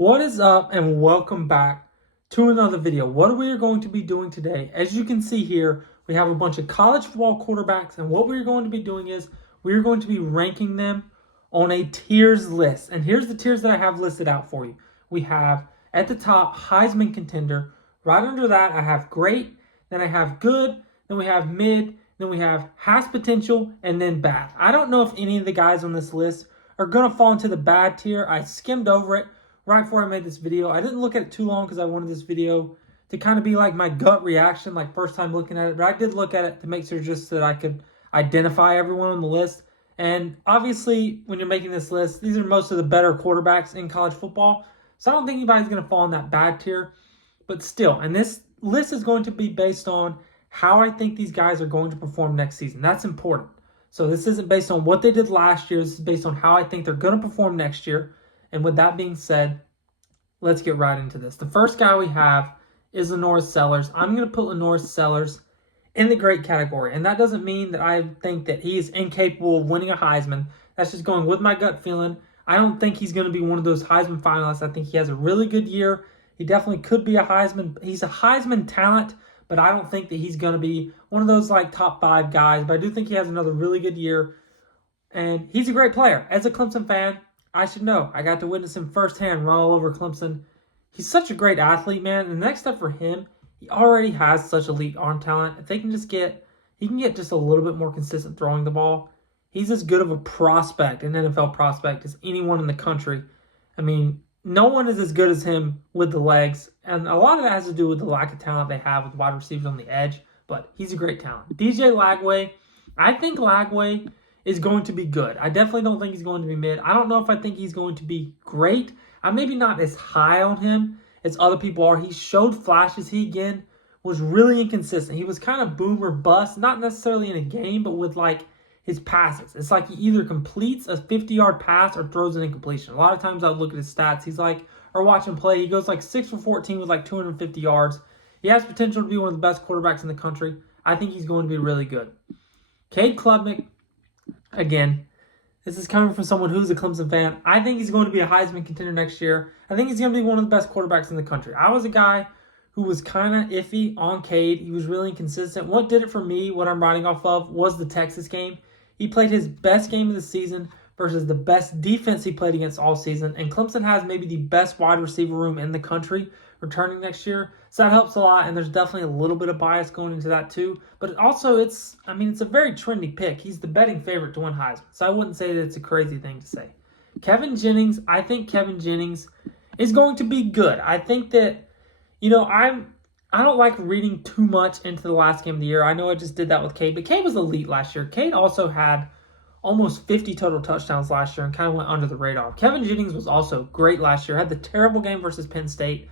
What is up and welcome back to another video. What we are going to be doing today, as you can see here, we have a bunch of college football quarterbacks, and what we're going to be doing is we're going to be ranking them on a tiers list. And here's the tiers that I have listed out for you. We have at the top Heisman contender. Right under that I have great, then I have good, then we have mid, then we have has potential, and then bad. I don't know if any of the guys on this list are going to fall into the bad tier. I skimmed over it right before I made this video. I didn't look at it too long because I wanted this video to kind of be like my gut reaction, like first time looking at it. But I did look at it to make sure just that I could identify everyone on the list. And obviously, when you're making this list, these are most of the better quarterbacks in college football. So I don't think anybody's going to fall in that bad tier. But still, and this list is going to be based on how I think these guys are going to perform next season. That's important. So this isn't based on what they did last year. This is based on how I think they're going to perform next year. And with that being said, let's get right into this. The first guy we have is Lenore Sellers. I'm going to put Lenore Sellers in the great category. And that doesn't mean that I think that he is incapable of winning a Heisman. That's just going with my gut feeling. I don't think he's going to be one of those Heisman finalists. I think he has a really good year. He definitely could be a Heisman. He's a Heisman talent, but I don't think that he's going to be one of those like top 5 guys. But I do think he has another really good year. And he's a great player. As a Clemson fan, I should know. I got to witness him firsthand run all over Clemson. He's such a great athlete, man. And the next step for him, he already has such elite arm talent. If they can just he can get just a little bit more consistent throwing the ball. He's as good of a prospect, an NFL prospect, as anyone in the country. I mean, no one is as good as him with the legs. And a lot of that has to do with the lack of talent they have with wide receivers on the edge. But he's a great talent. DJ Lagway, I think Lagway is going to be good. I definitely don't think he's going to be mid. I don't know if I think he's going to be great. I'm maybe not as high on him as other people are. He showed flashes. He, again, was really inconsistent. He was kind of boom or bust, not necessarily in a game, but with, like, his passes. It's like he either completes a 50-yard pass or throws an incompletion. A lot of times I would look at his stats. He's like, or watch him play, he goes like 6 for 14 with like 250 yards. He has potential to be one of the best quarterbacks in the country. I think he's going to be really good. Cade Klubnik, again, this is coming from someone who's a Clemson fan. I think he's going to be a Heisman contender next year. I think he's going to be one of the best quarterbacks in the country. I was a guy who was kind of iffy on Cade. He was really inconsistent. What did it for me, what I'm writing off of, was the Texas game. He played his best game of the season versus the best defense he played against all season. And Clemson has maybe the best wide receiver room in the country returning next year. So that helps a lot, and there's definitely a little bit of bias going into that too. But also, it's a very trendy pick. He's the betting favorite to win Heisman. So I wouldn't say that it's a crazy thing to say. Kevin Jennings, I think Kevin Jennings is going to be good. I think that, I don't like reading too much into the last game of the year. I know I just did that with Cade, but Cade was elite last year. Cade also had almost 50 total touchdowns last year and kind of went under the radar. Kevin Jennings was also great last year. Had the terrible game versus Penn State.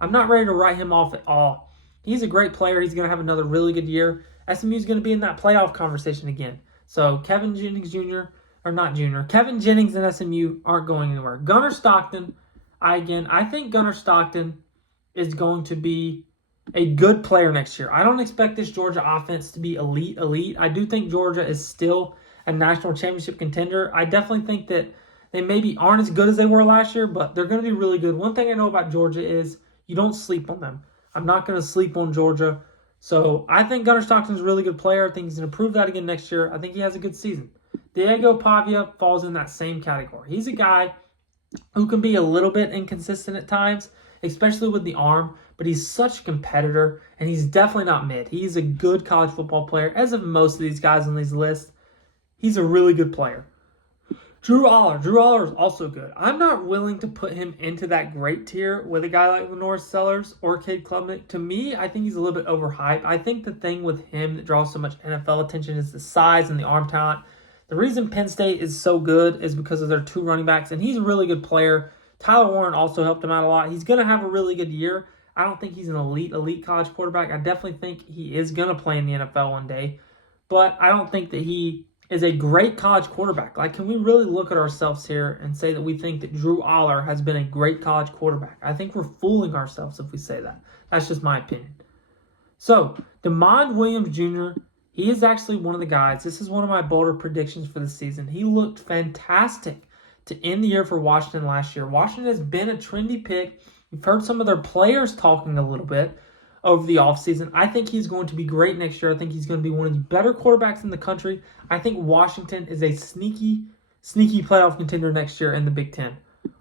I'm not ready to write him off at all. He's a great player. He's going to have another really good year. SMU is going to be in that playoff conversation again. So Kevin Jennings Jr., or not Jr., Kevin Jennings and SMU aren't going anywhere. Gunnar Stockton, I think Gunnar Stockton is going to be a good player next year. I don't expect this Georgia offense to be elite. I do think Georgia is still a national championship contender. I definitely think that they maybe aren't as good as they were last year, but they're going to be really good. One thing I know about Georgia is you don't sleep on them. I'm not going to sleep on Georgia. So I think Gunnar Stockton's a really good player. I think he's going to prove that again next year. I think he has a good season. Diego Pavia falls in that same category. He's a guy who can be a little bit inconsistent at times, especially with the arm, but he's such a competitor, and he's definitely not mid. He's a good college football player, as of most of these guys on these lists. He's a really good player. Drew Aller is also good. I'm not willing to put him into that great tier with a guy like Lenore Sellers or Cade Klubnik. To me, I think he's a little bit overhyped. I think the thing with him that draws so much NFL attention is the size and the arm talent. The reason Penn State is so good is because of their 2 running backs, and he's a really good player. Tyler Warren also helped him out a lot. He's going to have a really good year. I don't think he's an elite college quarterback. I definitely think he is going to play in the NFL one day, but I don't think that he is a great college quarterback. Like, can we really look at ourselves here and say that we think that Drew Aller has been a great college quarterback? I think we're fooling ourselves if we say that. That's just my opinion. So, DeMond Williams Jr., he is actually one of the guys. This is one of my bolder predictions for the season. He looked fantastic to end the year for Washington last year. Washington has been a trendy pick. You've heard some of their players talking a little bit over the offseason. I think he's going to be great next year. I think he's going to be one of the better quarterbacks in the country. I think Washington is a sneaky playoff contender next year in the Big Ten.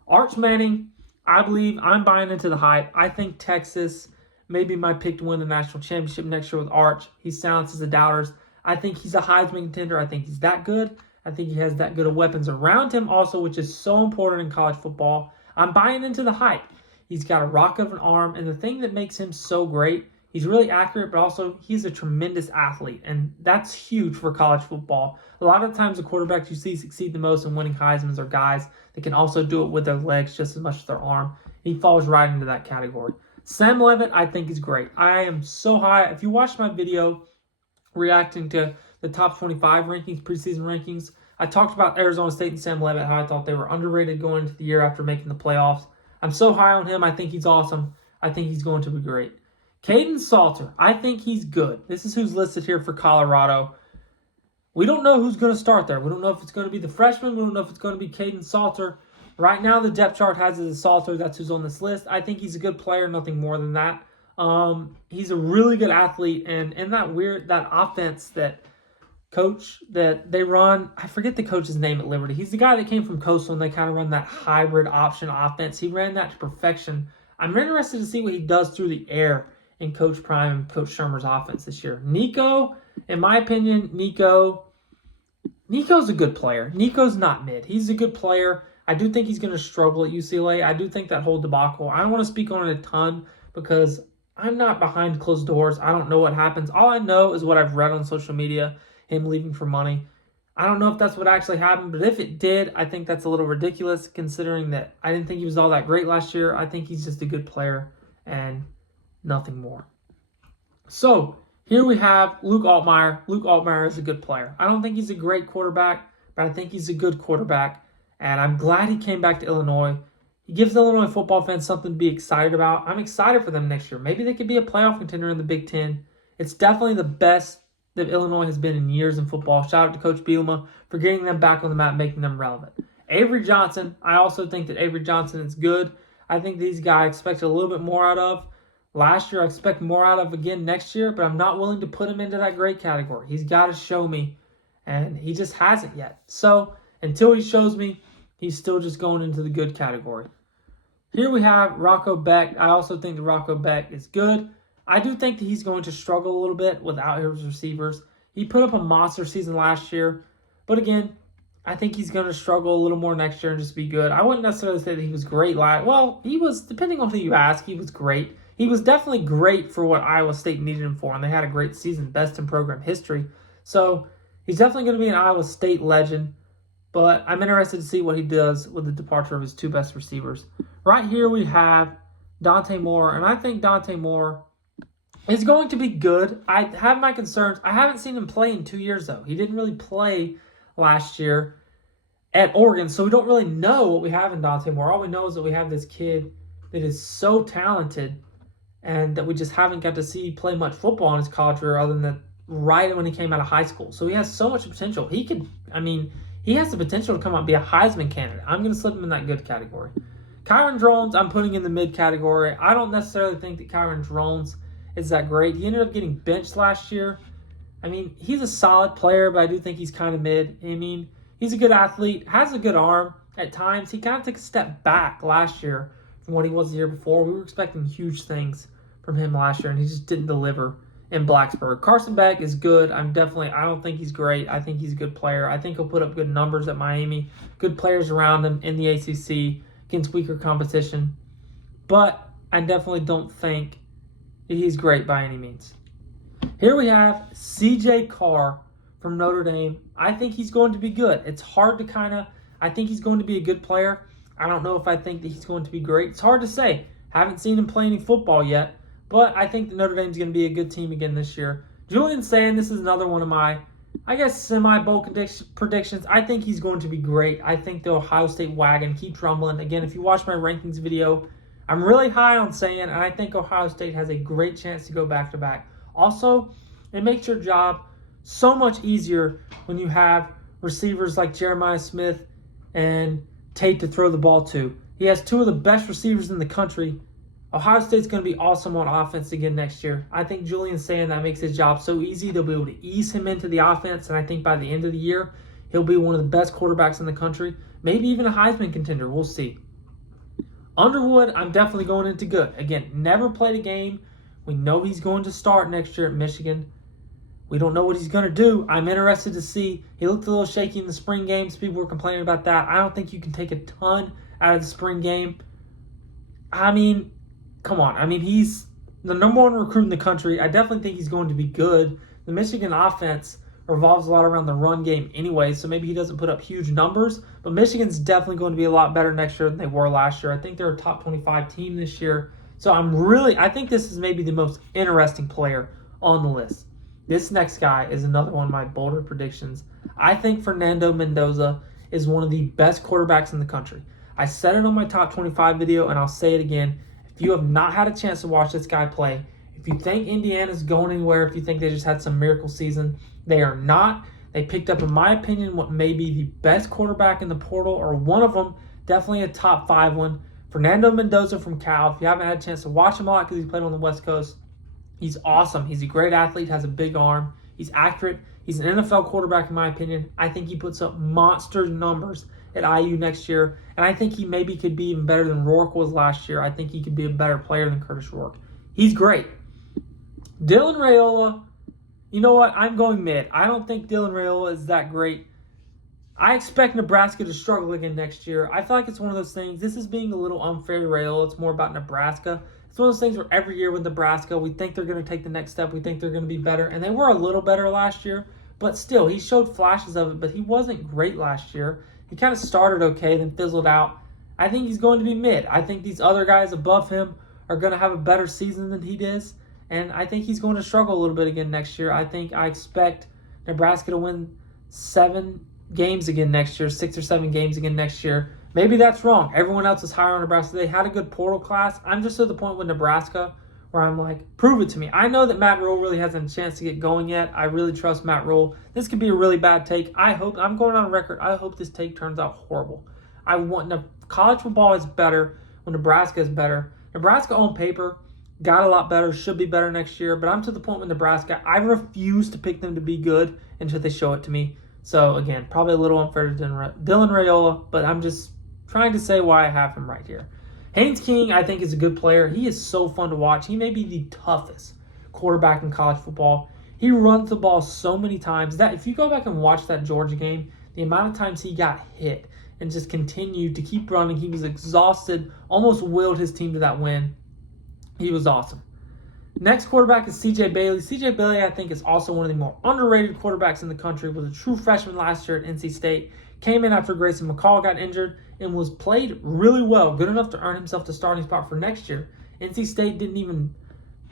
Arch Manning, I believe I'm buying into the hype. I think Texas may be my pick to win the national championship next year with Arch. He silences the doubters. I think he's a Heisman contender. I think he's that good. I think he has that good of weapons around him also, which is so important in college football. I'm buying into the hype. He's got a rock of an arm, and the thing that makes him so great, he's really accurate, but also he's a tremendous athlete, and that's huge for college football. A lot of times the quarterbacks you see succeed the most in winning Heismans are guys that can also do it with their legs just as much as their arm. He falls right into that category. Sam Levitt, I think, is great. I am so high. If you watched my video reacting to the top 25 rankings, preseason rankings, I talked about Arizona State and Sam Levitt, how I thought they were underrated going into the year after making the playoffs. I'm so high on him. I think he's awesome. I think he's going to be great. Caden Salter, I think he's good. This is who's listed here for Colorado. We don't know who's going to start there. We don't know if it's going to be the freshman. We don't know if it's going to be Caden Salter. Right now, the depth chart has it as Salter. That's who's on this list. I think he's a good player, nothing more than that. He's a really good athlete, and in that offense that they run, I forget the coach's name at Liberty. He's the guy that came from Coastal, and they kind of run that hybrid option offense. He ran that to perfection. I'm interested to see what he does through the air in Coach Prime and Coach Shermer's offense this year. Nico, in my opinion, Nico's a good player. Nico's not mid. He's a good player. I do think he's going to struggle at UCLA. I do think that whole debacle, I don't want to speak on it a ton because I'm not behind closed doors. I don't know what happens. All I know is what I've read on social media, him leaving for money. I don't know if that's what actually happened, but if it did, I think that's a little ridiculous considering that I didn't think he was all that great last year. I think he's just a good player and nothing more. So here we have Luke Altmaier. Luke Altmaier is a good player. I don't think he's a great quarterback, but I think he's a good quarterback, and I'm glad he came back to Illinois. He gives the Illinois football fans something to be excited about. I'm excited for them next year. Maybe they could be a playoff contender in the Big Ten. It's definitely the best that Illinois has been in years in football. Shout out to Coach Bielema for getting them back on the map, making them relevant. Avery Johnson, I also think that Avery Johnson is good. I think these guys expect a little bit more out of. Last year, I expect more out of again next year, but I'm not willing to put him into that great category. He's got to show me, and he just hasn't yet. So until he shows me, he's still just going into the good category. Here we have Rocco Beck. I also think that Rocco Beck is good. I do think that he's going to struggle a little bit without his receivers. He put up a monster season last year, but again, I think he's going to struggle a little more next year and just be good. I wouldn't necessarily say that he was great. Well, he was, depending on who you ask, he was great. He was definitely great for what Iowa State needed him for, and they had a great season, best in program history. So he's definitely going to be an Iowa State legend, but I'm interested to see what he does with the departure of his two best receivers. Right here we have Dante Moore, and I think Dante Moore is going to be good. I have my concerns. I haven't seen him play in 2 years, though. He didn't really play last year at Oregon, so we don't really know what we have in Dante Moore. All we know is that we have this kid that is so talented and that we just haven't got to see play much football in his college career other than right when he came out of high school. So he has so much potential. He has the potential to come out and be a Heisman candidate. I'm going to slip him in that good category. Kyron Drones, I'm putting in the mid category. I don't necessarily think that Kyron Drones is that great. He ended up getting benched last year. He's a solid player, but I do think he's kind of mid. He's a good athlete, has a good arm at times. He kind of took a step back last year from what he was the year before. We were expecting huge things from him last year, and he just didn't deliver in Blacksburg. Carson Beck is good. I don't think he's great. I think he's a good player. I think he'll put up good numbers at Miami. Good players around him in the ACC against weaker competition. But I definitely don't think he's great by any means. Here we have CJ Carr from Notre Dame. I think he's going to be good. It's hard to I think he's going to be a good player. I don't know if I think that he's going to be great. It's hard to say. Haven't seen him play any football yet, but I think that Notre Dame's going to be a good team again this year. Julian Sand, this is another one of my, semi-bowl predictions. I think he's going to be great. I think the Ohio State wagon keeps rumbling. Again, if you watch my rankings video, I'm really high on Sand, and I think Ohio State has a great chance to go back-to-back. Also, it makes your job so much easier when you have receivers like Jeremiah Smith and Tate to throw the ball to. He has two of the best receivers in the country. Ohio State's going to be awesome on offense again next year. I think Julian's saying that makes his job so easy. They'll be able to ease him into the offense, and I think by the end of the year, he'll be one of the best quarterbacks in the country, maybe even a Heisman contender. We'll see. Underwood, I'm definitely going into good. Again, never played a game. We know he's going to start next year at Michigan. We don't know what he's going to do. I'm interested to see. He looked a little shaky in the spring games. People were complaining about that. I don't think you can take a ton out of the spring game. I mean, come on. I mean, he's the number one recruit in the country. I definitely think he's going to be good. The Michigan offense revolves a lot around the run game anyway, so maybe he doesn't put up huge numbers. But Michigan's definitely going to be a lot better next year than they were last year. I think they're a top 25 team this year. So I think this is maybe the most interesting player on the list. This next guy is another one of my bolder predictions. I think Fernando Mendoza is one of the best quarterbacks in the country. I said it on my top 25 video, and I'll say it again. If you have not had a chance to watch this guy play, if you think Indiana's going anywhere, if you think they just had some miracle season, they are not. They picked up, in my opinion, what may be the best quarterback in the portal, or one of them, definitely a top 5 one. Fernando Mendoza from Cal. If you haven't had a chance to watch him a lot because he played on the West Coast, he's awesome. He's a great athlete, has a big arm. He's accurate. He's an NFL quarterback, in my opinion. I think he puts up monster numbers at IU next year, and I think he maybe could be even better than Rourke was last year. I think he could be a better player than Curtis Rourke. He's great. Dylan Raiola, you know what? I'm going mid. I don't think Dylan Raiola is that great. I expect Nebraska to struggle again next year. I feel like it's one of those things. This is being a little unfair to Raiola. It's more about Nebraska. It's one of those things where every year with Nebraska, we think they're going to take the next step. We think they're going to be better. And they were a little better last year. But still, he showed flashes of it. But he wasn't great last year. He kind of started okay, then fizzled out. I think he's going to be mid. I think these other guys above him are going to have a better season than he does. And I think he's going to struggle a little bit again next year. I expect Nebraska to win 7 games again next year, 6 or 7 games again next year. Maybe that's wrong. Everyone else is higher on Nebraska. They had a good portal class. I'm just at the point with Nebraska where I'm like, prove it to me. I know that Matt Rule really hasn't a chance to get going yet. I really trust Matt Rule. This could be a really bad take. I'm going on record. I hope this take turns out horrible. College football is better when Nebraska is better. Nebraska on paper got a lot better, should be better next year, but I'm to the point with Nebraska. I refuse to pick them to be good until they show it to me. So, again, probably a little unfair to Dylan Raiola, but I'm just trying to say why I have him right here. Haynes King, I think, is a good player. He is so fun to watch. He may be the toughest quarterback in college football. He runs the ball so many times that if you go back and watch that Georgia game, the amount of times he got hit and just continued to keep running, he was exhausted, almost willed his team to that win. He was awesome. Next quarterback is C.J. Bailey. C.J. Bailey, I think, is also one of the more underrated quarterbacks in the country. Was a true freshman last year at NC State. Came in after Grayson McCall got injured and was played really well, good enough to earn himself the starting spot for next year. NC State didn't even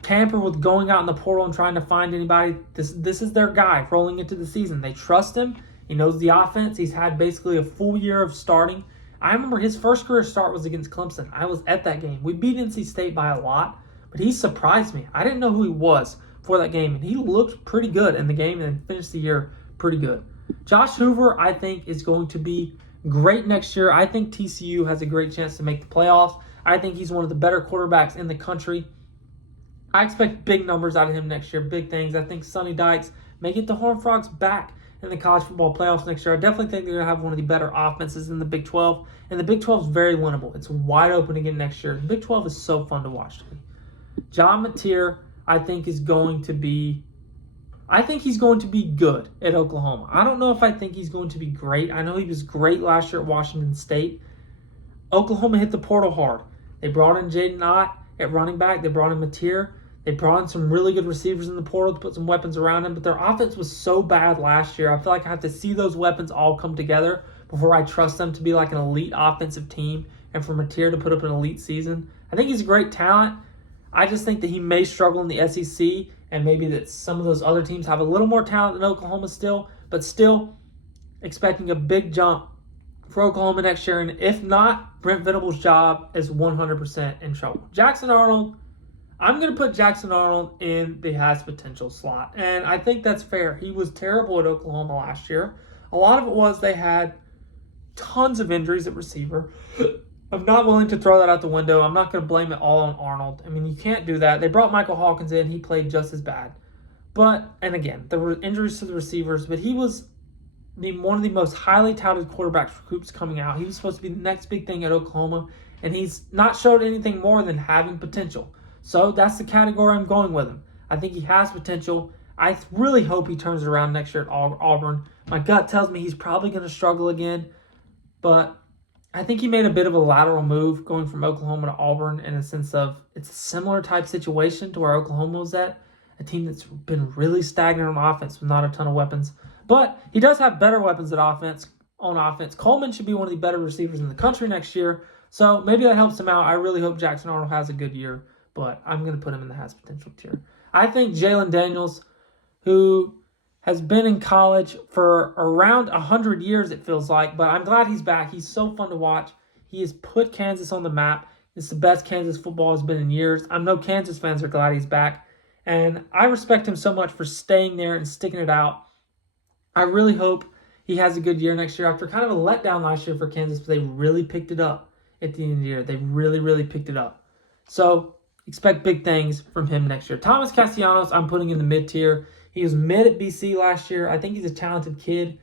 tamper with going out in the portal and trying to find anybody. This is their guy rolling into the season. They trust him. He knows the offense. He's had basically a full year of starting. I remember his first career start was against Clemson. I was at that game. We beat NC State by a lot, but he surprised me. I didn't know who he was for that game, and he looked pretty good in the game and finished the year pretty good. Josh Hoover, I think, is going to be great next year. I think TCU has a great chance to make the playoffs. I think he's one of the better quarterbacks in the country. I expect big numbers out of him next year, big things. I think Sonny Dykes may get the Horned Frogs back in the college football playoffs next year. I definitely think they're going to have one of the better offenses in the Big 12, and the Big 12 is very winnable. It's wide open again next year. The Big 12 is so fun to watch to me. John Mateer, I think he's going to be good at Oklahoma. I don't know if I think he's going to be great. I know he was great last year at Washington State. Oklahoma hit the portal hard. They brought in Jaden Ott at running back. They brought in Mateer. They brought in some really good receivers in the portal to put some weapons around him, but their offense was so bad last year. I feel like I have to see those weapons all come together before I trust them to be like an elite offensive team and for Mateer to put up an elite season. I think he's a great talent. I just think that he may struggle in the SEC, and maybe that some of those other teams have a little more talent than Oklahoma still, but still expecting a big jump for Oklahoma next year. And if not, Brent Venables' job is 100% in trouble. Jackson Arnold, I'm going to put Jackson Arnold in the has potential slot, and I think that's fair. He was terrible at Oklahoma last year. A lot of it was they had tons of injuries at receiver. I'm not willing to throw that out the window. I'm not going to blame it all on Arnold. I mean, you can't do that. They brought Michael Hawkins in. He played just as bad. But, and again, there were injuries to the receivers, but he was one of the most highly touted quarterback recruits coming out. He was supposed to be the next big thing at Oklahoma, and he's not showed anything more than having potential. So that's the category I'm going with him. I think he has potential. I really hope he turns it around next year at Auburn. My gut tells me he's probably going to struggle again, but I think he made a bit of a lateral move going from Oklahoma to Auburn in the sense of it's a similar type situation to where Oklahoma was at, a team that's been really stagnant on offense with not a ton of weapons. But he does have better weapons on offense. Coleman should be one of the better receivers in the country next year, so maybe that helps him out. I really hope Jackson Arnold has a good year, but I'm going to put him in the has potential tier. I think Jalen Daniels, who has been in college for around 100 years, it feels like, but I'm glad he's back. He's so fun to watch. He has put Kansas on the map. It's the best Kansas football has been in years. I know Kansas fans are glad he's back, and I respect him so much for staying there and sticking it out. I really hope he has a good year next year after kind of a letdown last year for Kansas, but they really picked it up at the end of the year. They really, really picked it up. So expect big things from him next year. Thomas Castellanos, I'm putting in the mid-tier. He was mid at BC last year. I think he's a talented kid.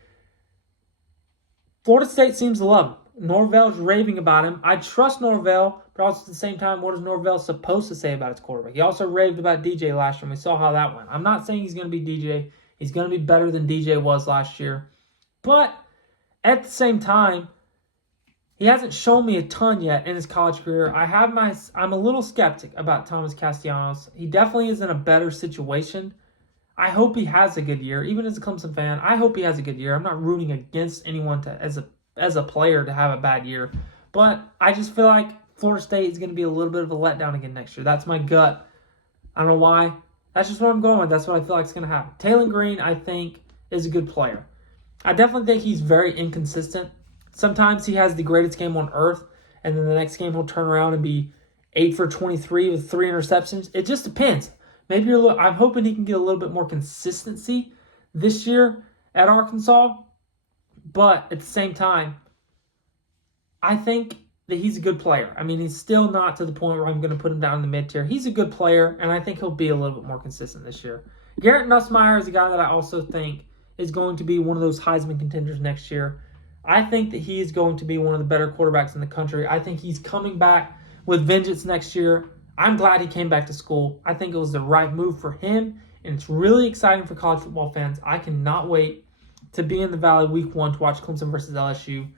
Florida State seems to love him. Norvell's raving about him. I trust Norvell, but also at the same time, what is Norvell supposed to say about his quarterback? He also raved about DJ last year, and we saw how that went. I'm not saying he's going to be DJ. He's going to be better than DJ was last year. But at the same time, he hasn't shown me a ton yet in his college career. I'm a little skeptic about Thomas Castellanos. He definitely is in a better situation. I hope he has a good year. Even as a Clemson fan, I hope he has a good year. I'm not rooting against anyone as a player to have a bad year. But I just feel like Florida State is going to be a little bit of a letdown again next year. That's my gut. I don't know why. That's just what I'm going with. That's what I feel like is going to happen. Taylor Green, I think, is a good player. I definitely think he's very inconsistent. Sometimes he has the greatest game on earth, and then the next game he'll turn around and be 8 for 23 with 3 interceptions. It just depends. Maybe I'm hoping he can get a little bit more consistency this year at Arkansas. But at the same time, I think that he's a good player. I mean, he's still not to the point where I'm going to put him down in the mid-tier. He's a good player, and I think he'll be a little bit more consistent this year. Garrett Nussmeier is a guy that I also think is going to be one of those Heisman contenders next year. I think that he is going to be one of the better quarterbacks in the country. I think he's coming back with vengeance next year. I'm glad he came back to school. I think it was the right move for him, and it's really exciting for college football fans. I cannot wait to be in the Valley week 1 to watch Clemson versus LSU.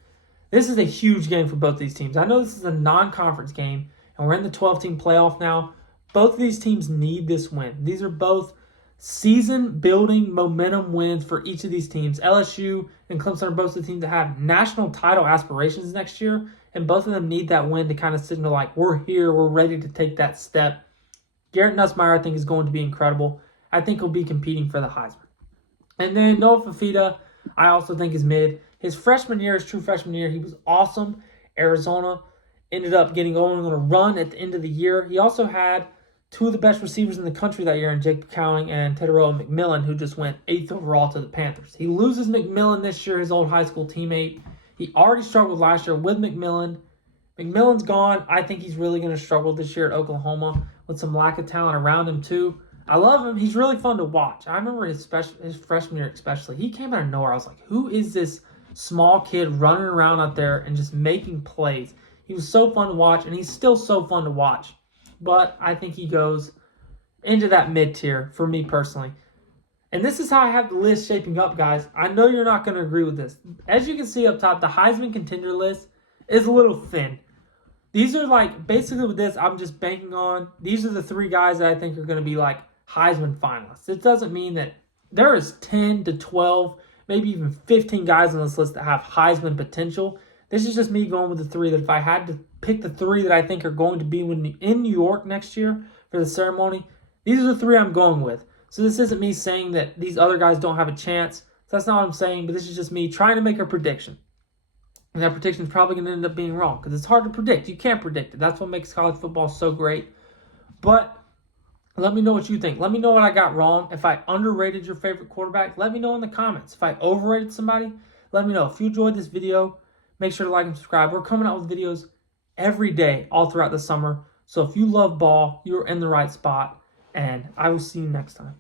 This is a huge game for both these teams. I know this is a non-conference game, and we're in the 12-team playoff now. Both of these teams need this win. These are both season-building momentum wins for each of these teams. LSU and Clemson are both the teams that have national title aspirations next year, and both of them need that win to kind of signal like, we're here, we're ready to take that step. Garrett Nussmeier, I think, is going to be incredible. I think he'll be competing for the Heisman. And then Noah Fafita, I also think is mid. His freshman year, his true freshman year, he was awesome. Arizona ended up getting going on a run at the end of the year. He also had 2 of the best receivers in the country that year in Jake Cowing and Teteroa McMillan, who just went 8th overall to the Panthers. He loses McMillan this year, his old high school teammate. He already struggled last year with McMillan. McMillan's gone. I think he's really going to struggle this year at Oklahoma with some lack of talent around him too. I love him. He's really fun to watch. I remember his freshman year especially. He came out of nowhere. I was like, who is this small kid running around out there and just making plays? He was so fun to watch, and he's still so fun to watch. But I think he goes into that mid-tier for me personally. And this is how I have the list shaping up, guys. I know you're not going to agree with this. As you can see up top, the Heisman contender list is a little thin. These are like, basically with this, I'm just banking on, these are the 3 guys that I think are going to be like Heisman finalists. It doesn't mean that there is 10 to 12, maybe even 15 guys on this list that have Heisman potential. This is just me going with the 3 that if I had to pick the 3 that I think are going to be in New York next year for the ceremony, these are the 3 I'm going with. So this isn't me saying that these other guys don't have a chance. So that's not what I'm saying, but this is just me trying to make a prediction. And that prediction is probably going to end up being wrong because it's hard to predict. You can't predict it. That's what makes college football so great. But let me know what you think. Let me know what I got wrong. If I underrated your favorite quarterback, let me know in the comments. If I overrated somebody, let me know. If you enjoyed this video, make sure to like and subscribe. We're coming out with videos every day, all throughout the summer. So if you love ball, you're in the right spot. And I will see you next time.